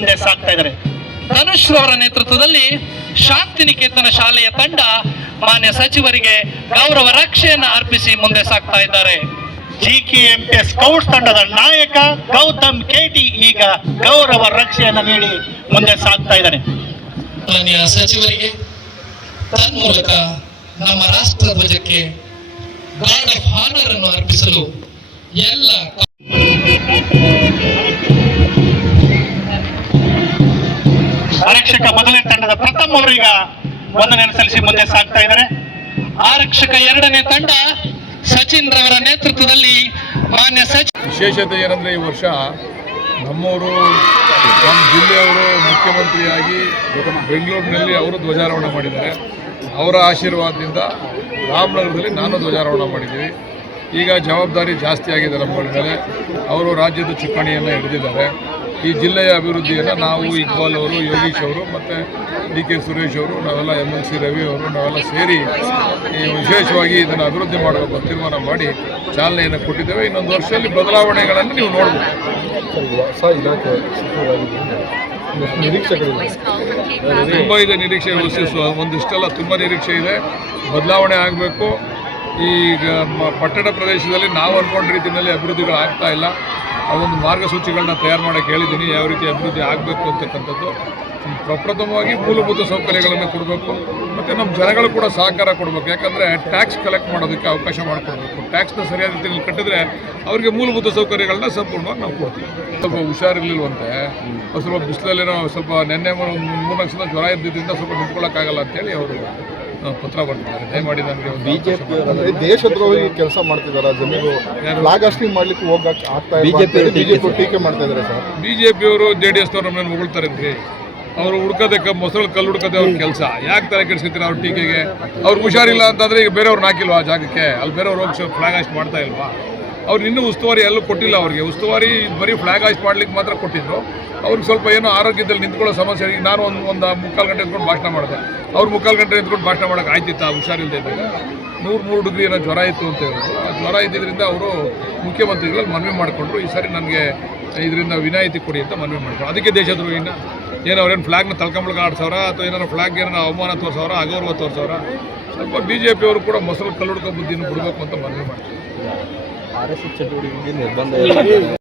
ಮುಂದೆ ಸಾಗ್ತಾ ಇದ್ದಾರೆ. ಧನುಷ್ ಅವರ ನೇತೃತ್ವದಲ್ಲಿ ಶಾಂತಿನಿಕೇತನ ಶಾಲೆಯ ತಂಡ ಮಾನ್ಯ ಸಚಿವರಿಗೆ ಗೌರವ ರಕ್ಷೆಯನ್ನು ಅರ್ಪಿಸಿ ಮುಂದೆ ಸಾಗ್ತಾ ಇದ್ದಾರೆ. GKMT ಸ್ಕೌಟ್ಸ್ ತಂಡದ ನಾಯಕ ಗೌತಮ್ ಕೇಟಿ ಈಗ ಗೌರವ ರಕ್ಷೆಯನ್ನು ನೀಡಿ ಮುಂದೆ ಸಾಗ್ತಾ ಇದ್ದಾನೆ. ಮಾನ್ಯ ಸಚಿವರಿಗೆ ತನ್ಮೂಲಕ ನಮ್ಮ ರಾಷ್ಟ್ರ ಧ್ವಜಕ್ಕೆ ಗಾರ್ಡ್ ಆಫ್ ಆನರ್ ಅನ್ನು ಅರ್ಪಿಸಲು ಎಲ್ಲ ಆರಕ್ಷಕ ಮೊದಲನೇ ತಂಡದ ಪ್ರಥಮ್ ಅವರು ಈಗ ವಂದನೆ ಸಲ್ಲಿಸಿ ಮುಂದೆ ಸಾಗ್ತಾ ಇದ್ದಾರೆ. ಆರಕ್ಷಕ ಎರಡನೇ ತಂಡ ಸಚಿನ್ ರವರ ನೇತೃತ್ವದಲ್ಲಿ ಮಾನ್ಯ ವಿಶೇಷತೆ ಏನಂದರೆ ಈ ವರ್ಷ ನಮ್ಮವರು ನಮ್ಮ ಜಿಲ್ಲೆಯವರು ಮುಖ್ಯಮಂತ್ರಿಯಾಗಿ ಬೆಂಗಳೂರಿನಲ್ಲಿ ಅವರು ಧ್ವಜಾರೋಹಣ ಮಾಡಿದ್ದಾರೆ. ಅವರ ಆಶೀರ್ವಾದದಿಂದ ರಾಮನಗರದಲ್ಲಿ ನಾನು ಧ್ವಜಾರೋಹಣ ಮಾಡಿದ್ದೀವಿ. ಈಗ ಜವಾಬ್ದಾರಿ ಜಾಸ್ತಿ ಆಗಿದೆ ನಮ್ಮ ಮೇಲೆ. ಅವರು ರಾಜ್ಯದ ಚುಕ್ಕಾಣಿಯನ್ನು ಹಿಡಿದಿದ್ದಾರೆ. ಈ ಜಿಲ್ಲೆಯ ಅಭಿವೃದ್ಧಿಯನ್ನು ನಾವು ಇಕ್ಬಾಲ್ ಅವರು, ಯೋಗೀಶ್ ಅವರು ಮತ್ತು DK ಸುರೇಶ್ ಅವರು, ನಾವೆಲ್ಲ MLC ರವಿ ಅವರು ನಾವೆಲ್ಲ ಸೇರಿ ವಿಶೇಷವಾಗಿ ಇದನ್ನು ಅಭಿವೃದ್ಧಿ ಮಾಡಬೇಕು ತೀರ್ಮಾನ ಮಾಡಿ ಚಾಲನೆಯನ್ನು ಕೊಟ್ಟಿದ್ದೇವೆ. ಇನ್ನೊಂದು ವರ್ಷದಲ್ಲಿ ಬದಲಾವಣೆಗಳನ್ನು ನೀವು ನೋಡಬೇಕು. ತುಂಬ ಇದೆ ನಿರೀಕ್ಷೆ, ಒಂದಿಷ್ಟೆಲ್ಲ ತುಂಬ ನಿರೀಕ್ಷೆ ಇದೆ. ಬದಲಾವಣೆ ಆಗಬೇಕು. ಈಗ ಪಟ್ಟಣ ಪ್ರದೇಶದಲ್ಲಿ ನಾವು ಅಂದ್ಕೊಂಡ ರೀತಿಯಲ್ಲಿ ಅಭಿವೃದ್ಧಿಗಳು ಆಗ್ತಾ ಇಲ್ಲ. ಆ ಒಂದು ಮಾರ್ಗಸೂಚಿಗಳನ್ನ ತಯಾರು ಮಾಡೋಕ್ಕೆ ಹೇಳಿದ್ದೀನಿ, ಯಾವ ರೀತಿ ಅಭಿವೃದ್ಧಿ ಆಗಬೇಕು ಅಂತಕ್ಕಂಥದ್ದು. ಪ್ರಪ್ರಥಮವಾಗಿ ಮೂಲಭೂತ ಸೌಕರ್ಯಗಳನ್ನು ಕೊಡಬೇಕು ಮತ್ತು ನಮ್ಮ ಜನಗಳು ಕೂಡ ಸಹಕಾರ ಕೊಡಬೇಕು. ಯಾಕಂದರೆ ಟ್ಯಾಕ್ಸ್ ಕಲೆಕ್ಟ್ ಮಾಡೋದಕ್ಕೆ ಅವಕಾಶ ಮಾಡಿಕೊಡ್ಬೇಕು. ಟ್ಯಾಕ್ಸ್ನ ಸರಿಯಾದ ರೀತಿಯಲ್ಲಿ ಕಟ್ಟಿದ್ರೆ ಅವರಿಗೆ ಮೂಲಭೂತ ಸೌಕರ್ಯಗಳನ್ನ ಸಂಪೂರ್ಣವಾಗಿ ನಾವು ಕೊಡ್ತೀವಿ. ಸ್ವಲ್ಪ ಹುಷಾರಿರ್ಲಿಲ್ವಂತೆ, ಸ್ವಲ್ಪ ಬಿಸಿಲಲ್ಲೇನೋ ಸ್ವಲ್ಪ ನಿನ್ನೆ 3-4 ಸಲ ಜ್ವರ ಇದ್ದಿದ್ದರಿಂದ ಸ್ವಲ್ಪ ನಿಂತ್ಕೊಳ್ಳೋಕ್ಕಾಗಲ್ಲ ಅಂತೇಳಿ ಅವರು ಪತ್ರ ಬರ್ತಿದ್ದಾರೆ. ದಯಮಾಡಿ ನನಗೆ ಬಿಜೆಪಿ ದೇಶದ್ರೋಹಿ ಕೆಲಸ ಮಾಡ್ತಿದ್ದಾರೆ. ಜಮೀನು ಫ್ಲಾಗ್ ಹಾಸ್ಟಿಂಗ್ ಮಾಡ್ಲಿಕ್ಕೆ ಹೋಗಕ್ಕೆ ಆಗ್ತಾ ಇಲ್ಲ. ಬಿಜೆಪಿ ಟೀಕೆ ಮಾಡ್ತಾ ಇದ್ದಾರೆ ಸರ್. ಬಿಜೆಪಿಯವರು JDS-ನವರು ನಮ್ಮನ್ನು ಹೊಗಳ್ತಾರೆ ಅಂದ್ರಿ. ಅವರು ಹುಡ್ಕೋದಕ್ಕೆ ಮೊಸರು ಕಲ್ಲು ಹುಡ್ಕೋದೇ ಅವ್ರ ಕೆಲಸ. ಯಾಕೆ ತಲೆ ಕೆಡಿಸ್ಕೊತೀರ ಅವ್ರ ಟೀಕೆಗೆ? ಅವ್ರಿಗೆ ಹುಷಾರಿಲ್ಲ ಅಂತಂದರೆ ಈಗ ಬೇರೆಯವ್ರನ್ನ ಹಾಕಿಲ್ವಾ ಆ ಜಾಗಕ್ಕೆ? ಅಲ್ಲಿ ಬೇರೆಯವ್ರು ಹೋಗಿ ಫ್ಲಾಗ್ ಹಾಸ್ಟ್ ಮಾಡ್ತಾ ಇಲ್ವಾ? ಅವ್ರು ಇನ್ನೂ ಉಸ್ತುವಾರಿ ಎಲ್ಲೂ ಕೊಟ್ಟಿಲ್ಲ. ಅವ್ರಿಗೆ ಉಸ್ತುವಾರಿ ಬರೀ ಫ್ಲಾಗ್ ಹಾಸ್ಟ್ ಮಾಡ್ಲಿಕ್ಕೆ ಮಾತ್ರ ಕೊಟ್ಟಿದ್ರು. ಅವ್ರಿಗೆ ಸ್ವಲ್ಪ ಏನೋ ಆರೋಗ್ಯದಲ್ಲಿ ನಿಂತ್ಕೊಳ್ಳೋ ಸಮಸ್ಯೆ. ಈಗ ನಾನು ಒಂದು 3/4 ಗಂಟೆ ನಿಂತ್ಕೊಂಡು ಭಾಷಣ ಮಾಡಿದೆ. ಅವ್ರು 3/4 ಗಂಟೆ ನಿಂತ್ಕೊಂಡು ಭಾಷಣ ಮಾಡೋಕೆ ಆಯ್ತಿತ್ತ? ಹುಷಾರಿಲ್ಲದೆ ಇದ್ದಾಗ 103 ಡಿಗ್ರಿ ಏನೋ ಜ್ವರ ಇತ್ತು ಅಂತ ಹೇಳಿದ್ರು. ಆ ಜ್ವರ ಇದ್ದಿದ್ದರಿಂದ ಅವರು ಮುಖ್ಯಮಂತ್ರಿಗಳಲ್ಲಿ ಮನವಿ ಮಾಡಿಕೊಂಡ್ರು, ಈ ಸಾರಿ ನನಗೆ ಇದರಿಂದ ವಿನಾಯಿತಿ ಕೊಡಿ ಅಂತ ಮನವಿ ಮಾಡಿದ್ರು. ಅದಕ್ಕೆ ದೇಶದ್ರೋಹಿನ ಏನೋ ಅವ್ರೇನು ಫ್ಲಾಗ್ನ ತಳ್ಕೊಂಬಳಕ ಆಡ್ಸವ್ರ ಅಥವಾ ಏನಾರು ಫ್ಲಾಗ್ ಏನೋ ಅವಮಾನ ತೋರಿಸವ್ರ, ಅಗೌರವ ತೋರಿಸವ್ರ? ಸ್ವಲ್ಪ BJP ಅವರು ಕೂಡ ಮೊಸರು ಕಲ್ಲುಡ್ಕೋ ಬುದ್ಧಿನ ಬಿಡಬೇಕು ಅಂತ ಮನವಿ ಮಾಡ್ತಾರೆ. RSS ಚಟುವಟಿಕೆಗೆ ನಿರ್ಬಂಧ